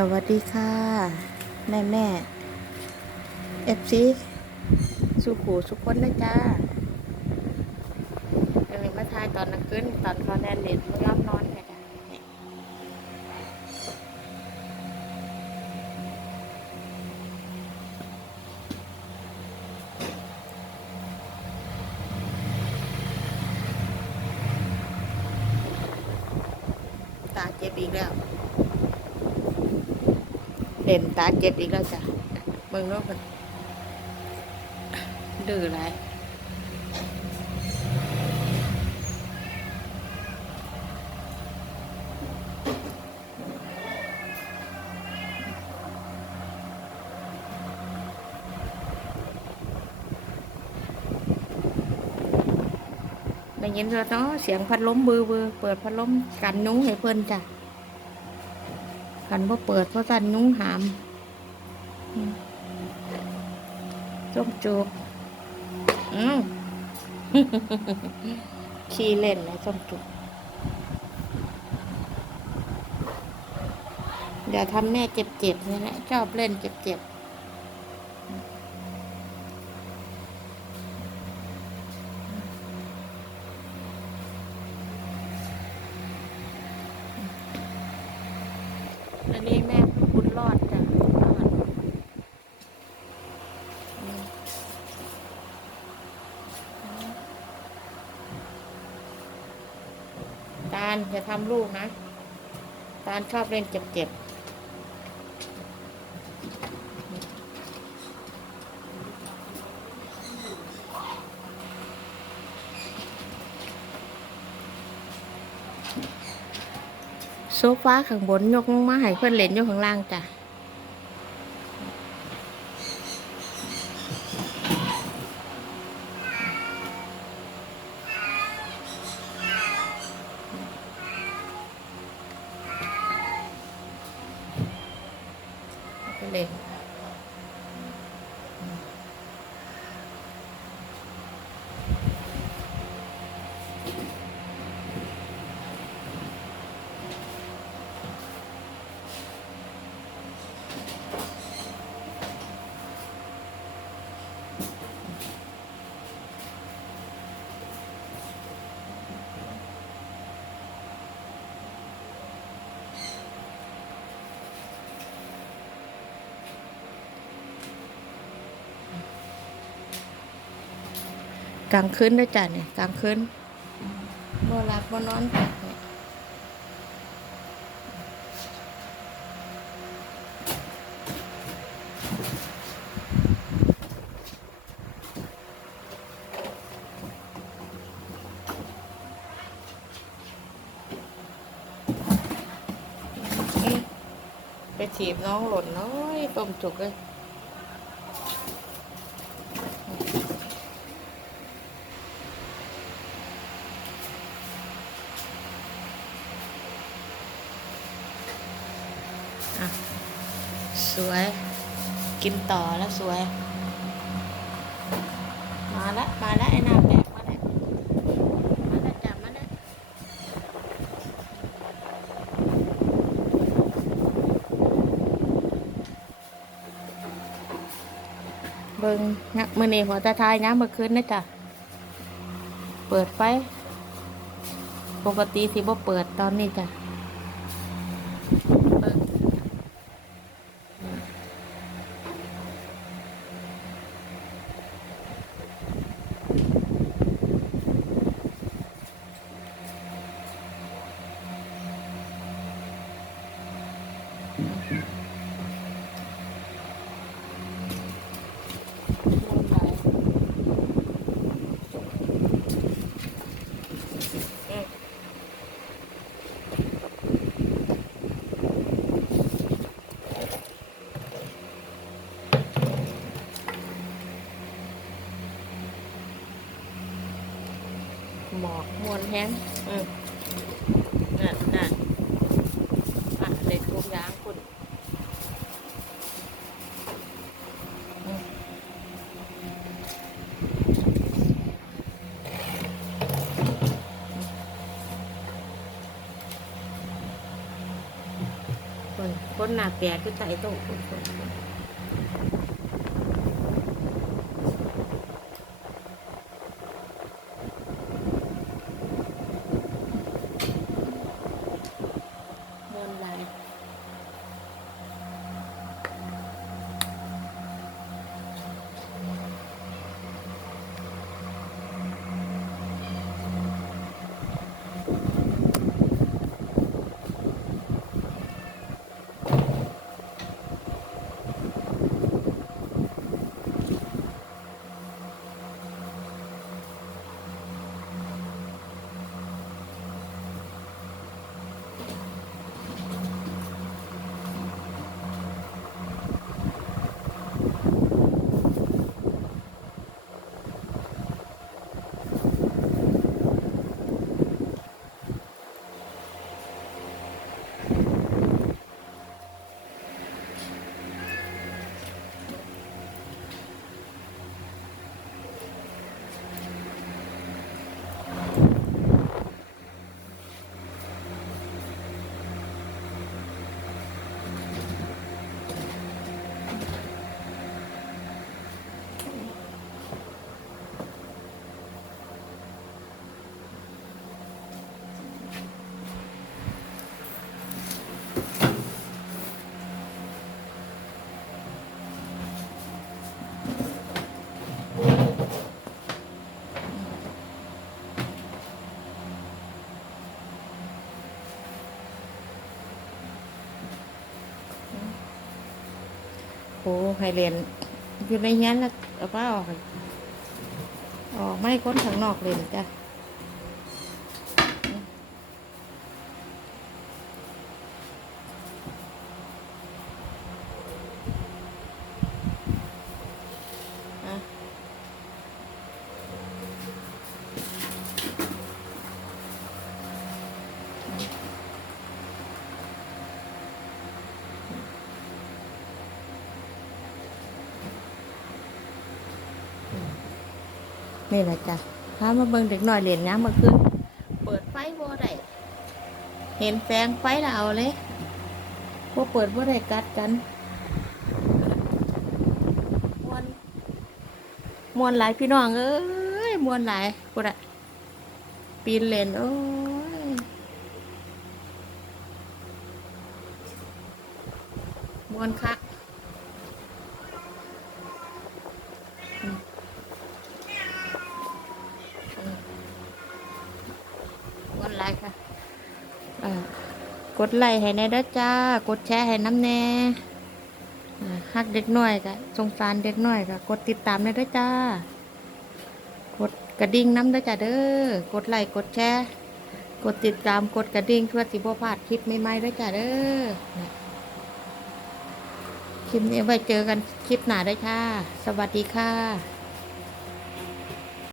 สวัสดีค่ะแม่แม่เอฟซีสุขูสุขคนนะจ้าเดี๋ยวมาทายตอนนักขึ้นตอนเขาแนนเด็ดไม่ยอมนอนเลยจ้ะตาเจ็บอีกแล้ว เด่นตาเจ็บอีกแล้วจ้ะมึงรู้มันดื้อไรได้ยินแล้วเนาะเสียงพัดลมบือบือเปิดพัดลมกันนุ้งให้เพื่อนจ้ะ กันว่าเปิดเพราะสันยุ้งหามส้มจูบอืมขี้เล่นนะส้มจูบอย่าทำแม่เจ็บๆนี่แหละชอบเล่นเจ็บๆอันนี้แม่บุญรอดจ้ะบุญรอดอืมตานอย่าทำลูกนะตาลชอบเล่นเจ็บๆโซฟาข้างบนยกมาให้เพื่อนเล่นอยู่ข้างล่างจ้ะ ก็เลย กลางคืนด้วยจ้ะเนี่ยกลางคืนบ่หลับบ่นอนจ้ะเนี่ยไปถีบน้องหล่นน้อยต้มจุกเลย สวย กินต่อแล้วสวย มาละมาละไอ้หน้าแปลกมาแล้วมาแล้วจับมาแล้วเบิ่งนะมือนี้หัวตาทายนะเมื่อคืนนะจ้ะเปิดไฟปกติสิบ่เปิดตอนนี้จ้ะเบิ่ง หมอกมว นแห้งอืมนั่นนั่นอะเด็ดทุกอย่างคุณคนคนหนาแปลกคือไต่โต๊ะคนคน โอ้ให้เรียนอยู่ในนี้แล้วเอาป้าออก ออกไม่ค้นข้างนอกเรียนจ้ะ นี่แหละจ้ะพามาเบิ่งเด็กหน่อยเหรียนน้ำเมื่อคืนเปิดไฟบ่ได้เห็นแสงไฟแล้วเอาเลยบ่เปิดบ่ได้กัดกันมวนมวนหลายพี่น้องเอ้ยมวนหลายกูอะปีนเลนโอ้ยมวนคักอืมอืม มวนหลายค่ะกดไลค์ให้แน่ด้จ้า กดแชร์ให้น้ำแน่ฮักเด็กน้อยก็สงสารเด็กน้อยก็กดติดตามแน่ด้จ้า กดกระดิ่งน้ำด้จ้าเด้อ กดไลค์กดแชร์ กดติดตามกดกระดิ่งเพื่อสิบ่พลาดคลิปใหม่ๆด้จ้าเด้อคลิปนี้ไว้เจอกันคลิปหน้าเด้ค่ะ สวัสดีค่ะ